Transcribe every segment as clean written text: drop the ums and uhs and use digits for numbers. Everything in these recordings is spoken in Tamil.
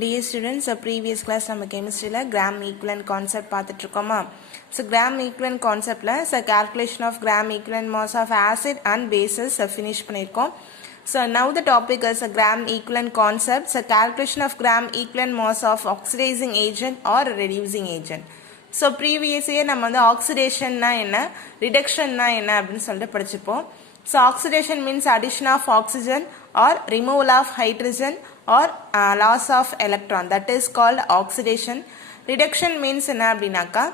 Dear students, previous class நம்ம chemistryல gram equivalent concept பார்த்துட்டு இருக்கோமா? So gram equivalent conceptல calculation of gram equivalent mass of acid and bases finish பண்ணிருக்கோம். So now the topic is a gram equivalent concept. So calculation of gram equivalent mass of oxidizing agent or reducing agent. So previous year நம்ம வந்து oxidation னா என்ன, reduction னா என்ன அப்படினு சொல்லிட்டு படிச்சிருப்போம். So oxidation means addition of oxygen or removal of hydrogen or loss of electron, that is called oxidation. Reduction means என்ன அப்படினாக்கா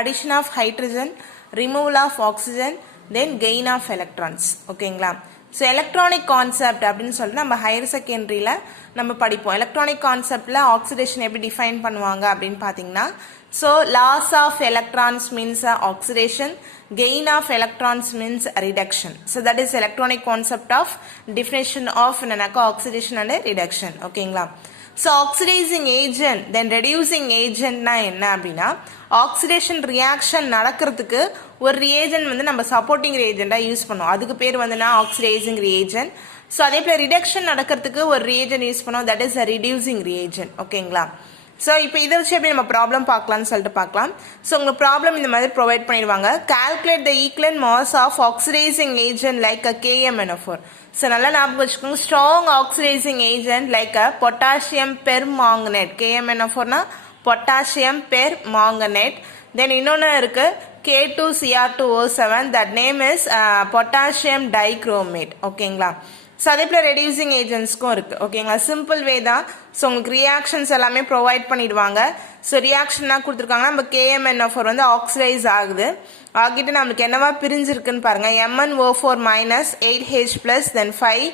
addition of hydrogen, removal of oxygen, then gain of electrons. ஓகேங்களா? So electronic concept அப்படின்னு சொல்லிட்டு நம்ம ஹையர் செகண்டரியில் நம்ம படிப்போம். எலக்ட்ரானிக் கான்செப்டில் ஆக்சிடேஷன் எப்படி டிஃபைன் பண்ணுவாங்க அப்படின்னு பார்த்தீங்கன்னா, so loss of electrons means oxidation, gain of electrons means reduction. So that is electronic concept of definition of oxidation and reduction. ஓகேங்களா? So oxidizing agent then reducing agent na enna அப்படினா oxidation reaction நடக்கிறதுக்கு ஒரு reagent வந்து நம்ம supporting reagent யூஸ் பண்ணுவோம். அதுக்கு பேர் வந்து oxidizing reagent. So அதே போல reduction நடக்கிறதுக்கு ஒரு reagent யூஸ் பண்ணுவோம், that is a reducing reagent. ஓகேங்களா? ஸோ இப்போ இதை வச்சு எப்படி நம்ம ப்ராப்ளம் பார்க்கலாம்னு சொல்லிட்டு பார்க்கலாம். ஸோ உங்கள் ப்ராப்ளம் இந்த மாதிரி ப்ரொவைட் பண்ணிடுவாங்க. Calculate the equivalent mass of oxidising agent like a KMnO4. So நல்லா ஞாபகம் வச்சுக்கோங்க, strong oxidising agent like a potassium permanganate. KMnO4னா பொட்டாசியம் பெர்மாங்கனேட். தென் இன்னொன்று இருக்கு K2Cr2O7, that name is potassium dichromate. ஓகேங்களா? ஸோ அதே போல் ரெடியூசிங் ஏஜென்ட்ஸ்க்கும் இருக்குது. ஓகேங்களா? சிம்பிள் வே தான். ஸோ உங்களுக்கு ரியாக்ஷன்ஸ் எல்லாமே ப்ரொவைட் பண்ணிடுவாங்க. ஸோ ரியாக்ஷன்லாம் கொடுத்துருக்காங்கன்னா நம்ம KMnO4 வந்து ஆக்சிடைஸ் ஆகுது. ஆகிட்டு நமக்கு என்னவா பிரிஞ்சிருக்குன்னு பாருங்கள். MnO4 minus 8H plus then 5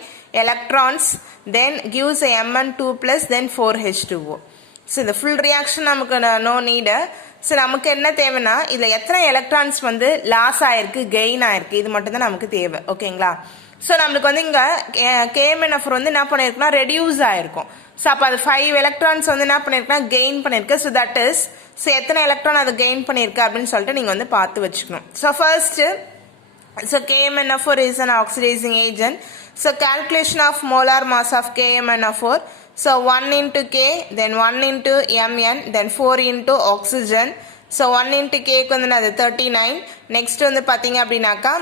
electrons then gives a Mn2 plus then 4H2O. So இந்த ஃபுல் ரியாக்ஷன் நமக்கு நோ நீடு. ஸோ நமக்கு என்ன தேவைன்னா இதில் எத்தனை எலக்ட்ரான்ஸ் வந்து லாஸ் ஆயிருக்கு, கெயின் ஆயிருக்கு, இது மட்டும்தான் நமக்கு தேவை. ஓகேங்களா? ஸோ நம்மளுக்கு வந்து இங்கே KMnO4 வந்து என்ன பண்ணியிருக்குன்னா ரெடியூஸ் ஆயிருக்கும். ஸோ அப்போ அது 5 எலக்ட்ரான்ஸ் வந்து என்ன பண்ணியிருக்குன்னா கெயின் பண்ணியிருக்கு. ஸோ தட் இஸ் ஸோ எத்தனை எலக்ட்ரான் அதை கெயின் பண்ணியிருக்கு அப்படின்னு சொல்லிட்டு நீங்கள் வந்து பார்த்து வச்சுக்கணும். So first so KMnO4 is an oxidizing agent. So calculation of molar mass of KMnO4. So 1 into K, then 1 into Mn, then 4 into oxygen. So 1 into Kக்கு வந்து அது 39. நெக்ஸ்ட் வந்து பார்த்தீங்க அப்படின்னாக்கா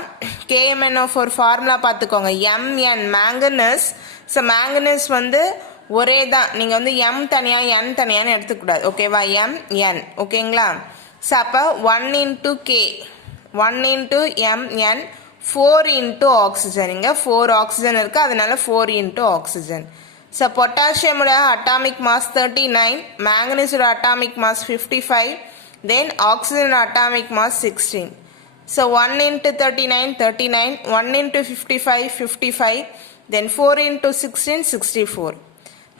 KMnO4 ஃபார்முலா பார்த்துக்கோங்க, Mn மேங்கனஸ். ஸோ மேங்கனஸ் வந்து ஒரே தான், நீங்கள் வந்து M தனியாக N தனியான்னு எடுத்துக்கூடாது. ஓகேவா? Mn. ஓகேங்களா? ஸோ அப்போ 1 into K, 1 into Mn, 4 into oxygen. இங்கே 4 ஆக்சிஜன் இருக்குது, அதனால 4 into oxygen. ஸோ பொட்டாசியமோட அட்டாமிக் மாஸ் 39, மேங்கனஸோட atomic mass 55, then oxygen atomic mass 16. So 1 into 39, 39, 1 into 55, 55, then 4 into 16, 64.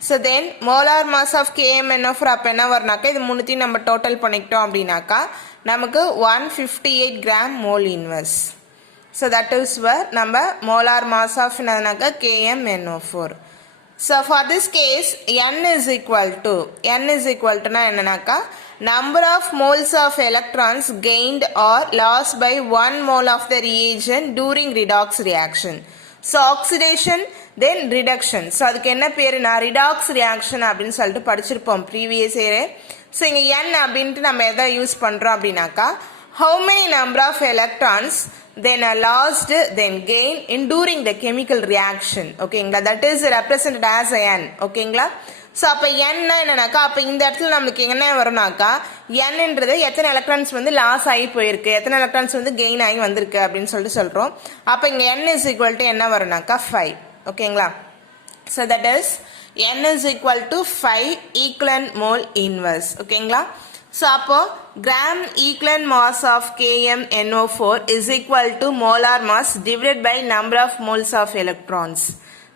So then molar mass of KMnO4 அப்போ என்ன வரும்னாக்கா இது மூணுத்தையும் நம்ம டோட்டல் பண்ணிக்கிட்டோம் அப்படின்னாக்கா நமக்கு 158 gram mole inverse. So that is where நம்ம molar mass of என்னதுனாக்கா KMnO4. So for this case n is equal to என்னன்னாக்கா number of moles of electrons gained or lost by 1 mole of the reagent during redox reaction. So oxidation then reduction. So அதுக்கு என்ன பேருனா redox reaction அப்படின்னு சொல்லிட்டு படிச்சிருப்போம் previous year. ஸோ இங்கே n அப்படின்ட்டு நம்ம எதை யூஸ் பண்ணுறோம் அப்படின்னாக்கா how many number of electrons then are lost then gained in during the chemical reaction. ஓகேங்களா? that is represented as n. ஓகேங்களா? ஸோ அப்போ என்னா என்னன்னாக்கா அப்போ இந்த இடத்துல நம்மளுக்கு என்ன வரும்னாக்கா என்னன்றது எத்தனை எலக்ட்ரான்ஸ் வந்து லாஸ் ஆகி போயிருக்கு, எத்தனை எலக்ட்ரான்ஸ் வந்து கெயின் ஆகி வந்திருக்கு அப்படின்னு சொல்லிட்டு சொல்கிறோம். அப்போ இங்கே n is equal to என்ன வரும்னாக்கா 5. ஓகேங்களா? So that is n is equal to 5 equivalent mole inverse. ஓகேங்களா? ஸோ அப்போ gram equivalent mass of KMnO4 is equal to molar mass divided by number of moles of electrons.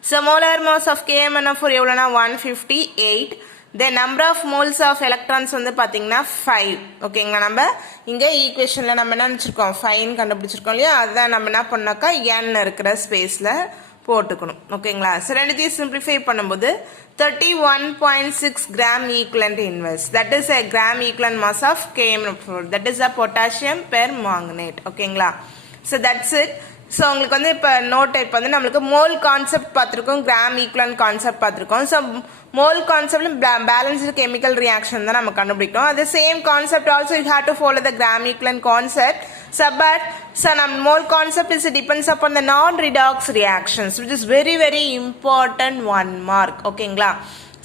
So molar mass of KMnO4 எவ்வளோனா 158. The number of moles of electrons வந்து பார்த்தீங்கன்னா 5. ஓகேங்களா? நம்ம இங்கே ஈக்குவேஷனில் நம்ம என்ன நினச்சிருக்கோம் 5 கண்டுபிடிச்சிருக்கோம் இல்லையா, அதுதான் நம்ம என்ன பண்ணாக்கா n இருக்கிற ஸ்பேஸில் போட்டுக்கணும். ஓகேங்களா? ஸோ ரெண்டுத்தையும் சிம்பிளிஃபை பண்ணும்போது 31.6 gram equivalent inverse, that is a gram equivalent mass of KMnO4, that is a potassium permanganate. ஓகேங்களா? So that's it. ஸோ உங்களுக்கு வந்து இப்போ நோட் இப்போ வந்து நம்மளுக்கு மோல் கான்செப்ட் பார்த்துருக்கோம், கிராம் ஈக்குவலன்ட் கான்செப்ட் பார்த்துருக்கோம். ஸோ மோல் கான்செப்ட்ல பேலன்ஸ்டு கெமிக்கல் ரியாக்ஷன் தான் நம்ம கண்டுபிடிக்கணும். அது same concept also you have to follow the gram equivalent concept. So நம்ம mole concept is depends upon the non-redox reactions, which is very very important 1 mark. ஓகேங்களா?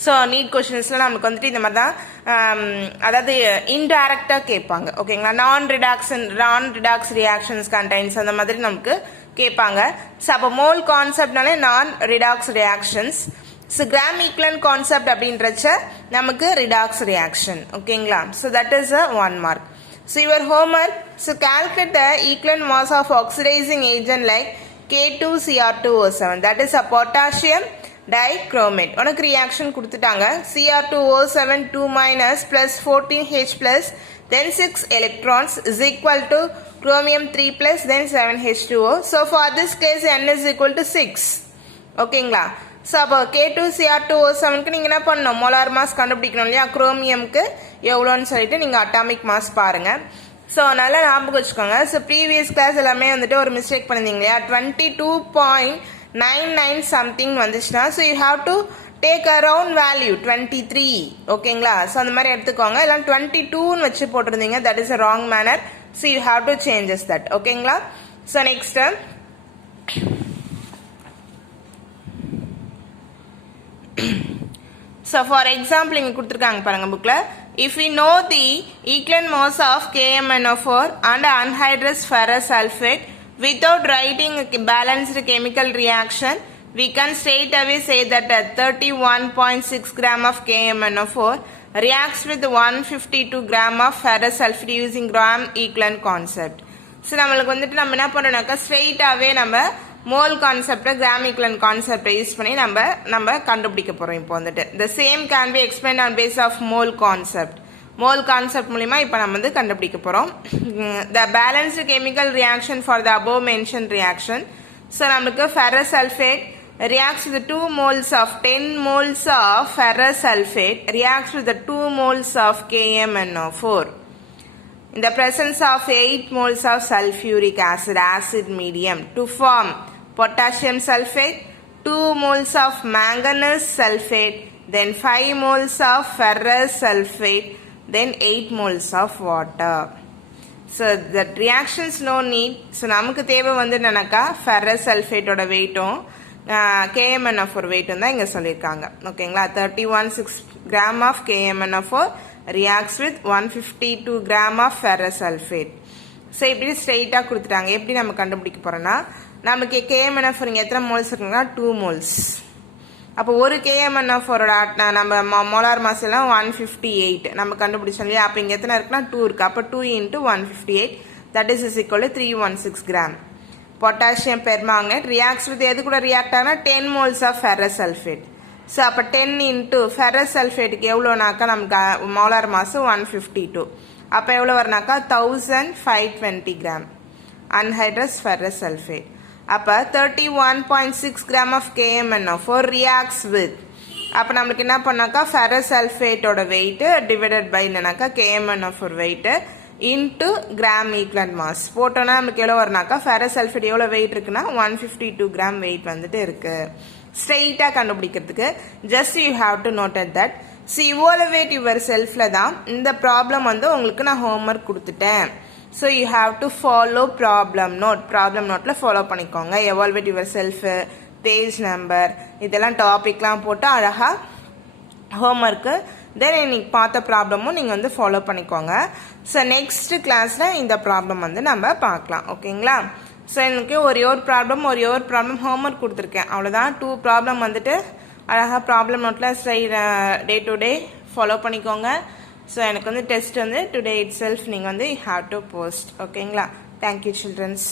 ஸோ நீட் கொஷின்ஸ்ல நமக்கு வந்துட்டு இந்த மாதிரி தான் அதாவது இன்டைரக்டா கேட்பாங்க. ஓகேங்களா? நான் ரிடாக்ஸ் ரியாக்ஷன்ஸ் கண்டைன்ஸ் அந்த மாதிரி நமக்கு கேட்பாங்க. ஸோ அப்போ மோல் கான்செப்ட்னாலே நான் redox reactions. So gram equivalent concept அப்படின்றச்ச நமக்கு ரிடாக்ஸ் ரியாக்ஷன். ஓகேங்களா? So that is a 1 mark. So your homework, so calculate the equivalent mass of oxidizing agent like K2Cr2O7, that is a potassium dichromate. உனக்கு reaction கொடுத்துட்டாங்க. Cr2O7 2 minus plus 14H plus then 6 electrons is equal to chromium 3 plus then 7H2O. So for this case N is equal to 6. ஓகேங்களா? ஸோ அப்போ K2Cr2O7க்கு நீங்கள் என்ன பண்ணணும், மோலார் மாஸ் கண்டுபிடிக்கணும் இல்லையா, குரோமியம்க்கு எவ்வளோன்னு சொல்லிட்டு நீங்கள் அட்டாமிக் மாஸ் பாருங்கள். ஸோ நல்லா ஞாபகம் வச்சுக்கோங்க. ஸோ ப்ரீவியஸ் கிளாஸ் எல்லாமே வந்துட்டு ஒரு மிஸ்டேக் பண்ணியிருந்தீங்க இல்லையா, 22.99 சம்திங் வந்துச்சுன்னா so you have to take around value 23. ஓகேங்களா? ஸோ அந்த மாதிரி எடுத்துக்கோங்க. இல்லை 22ன்னு வச்சு போட்டிருந்தீங்க, that is a wrong manner. So you have to changes that. ஓகேங்களா? So next so for example இங்க கொடுத்திருக்காங்க பாருங்க bookல, if we know the equivalent mass of KMnO4 and anhydrous ferrous sulfate without writing a balanced chemical reaction, we can straight away say that 31.6 gram of KMnO4 reacts with 152 gram of ferrous sulfate using gram equivalent concept. so நம்மளுக்கு வந்துட்டு நம்ம என்ன பண்றோம்னாக்கா straight away நம்ம மோல் கான்செப்டை கிராம் ஈக்குவலன்ட் கான்செப்டை யூஸ் பண்ணி நம்ம கண்டுபிடிக்க போறோம். இப்போ வந்துட்டு the same can be explained on basis of mole concept. Mole concept மூலமா இப்போ நம்ம வந்து கண்டுபிடிக்க போறோம். the balanced chemical reaction for the above mentioned reaction. so நமக்கு ferrous sulfate reacts with the 2 moles of 10 moles of ferrous sulfate reacts with the 2 moles of KMnO4 in the presence of 8 moles of sulfuric acid medium to form potassium sulfate, 2 moles of manganese sulfate, then 5 moles of ferrous sulfate, then 8 moles of water. So the reactions no need. So நமக்கு தேவை வந்து என்னன்னாக்கா ferrous sulfate ஓட வெயிட்டும் KMnO4 வெயிட்டும் தான் இங்க சொல்லியிருக்காங்க. ஓகேங்களா? 31.6 gram of KMnO4 reacts with 152 gram of ferrous sulfate. So இப்படி ஸ்ட்ரெயிட்டாக கொடுத்துட்டாங்க. எப்படி நம்ம கண்டுபிடிக்க போறோம்னா, நமக்கு KMnO4 இங்கே எத்தனை மோல்ஸ் இருக்குங்கன்னா 2 மோல்ஸ். அப்போ ஒரு KMnO4ஓட நம்ம மோலார் மாஸ் எல்லாம் 158 நம்ம கண்டுபிடிச்சோம் இல்லையா. அப்போ இங்கே எத்தனை இருக்குன்னா 2 இருக்கு. அப்போ 2 into 158 that is equal to 316 gram. Potassium permanganate reacts with எது கூட ரியாக்ட் ஆகுனா 10 moles of ferrous sulfate. So அப்போ 10 into ஃபெரஸ் சல்ஃபேட்டுக்கு எவ்வளோனாக்கா நமக்கு மோலார் மாசு 152. அப்போ எவ்வளோ வரனாக்கா 1520 கிராம் அன்ஹைட்ரஸ் ஃபெரஸ் சல்ஃபேட். அப்போ 31.6 gram of KMnO4 reacts with, அப்போ நம்மளுக்கு என்ன பண்ணாக்கா ஃபெரஸ் சல்ஃபேட்டோட வெயிட் டிவைடட் பை என்னன்னாக்கா KMnO4 weight into gram equivalent mass போட்டோன்னா நமக்கு எவ்வளோ வரனாக்கா ஃபெரஸ் சல்ஃபேட் எவ்வளோ வெயிட் இருக்குன்னா 152 கிராம் வெயிட் வந்துட்டு இருக்கு. ஸ்ட்ரெயிட்டா கண்டுபிடிக்கிறதுக்கு just you have to note at that. See evaluate your செல்ஃப்ல தான் இந்த ப்ராப்ளம் வந்து உங்களுக்கு நான் ஹோம்ஒர்க் கொடுத்துட்டேன். So you have to follow problem நோட்ல ஃபாலோ பண்ணிக்கோங்க. Evaluate your self, page number, இதெல்லாம் டாபிக்லாம் போட்டு அழகா ஹோம்ஒர்க்கு தென் இன்னைக்கு பார்த்த ப்ராப்ளமும் நீங்கள் வந்து ஃபாலோ பண்ணிக்கோங்க. ஸோ நெக்ஸ்ட் கிளாஸ்ல இந்த ப்ராப்ளம் வந்து நம்ம பார்க்கலாம். ஓகேங்களா? ஸோ எனக்கு ஒரே ஒரு ப்ராப்ளம் ஹோம்ஒர்க் கொடுத்துருக்கேன், அவ்வளோதான். 2 ப்ராப்ளம் வந்துட்டு அழகாக ப்ராப்ளம் நோட்டில் டே டு டே ஃபாலோ பண்ணிக்கோங்க. ஸோ எனக்கு வந்து டெஸ்ட் வந்து டுடே இட் செல்ஃப் நீங்கள் வந்து ஹாவ் டு போஸ்ட். ஓகேங்களா? Thank you children's.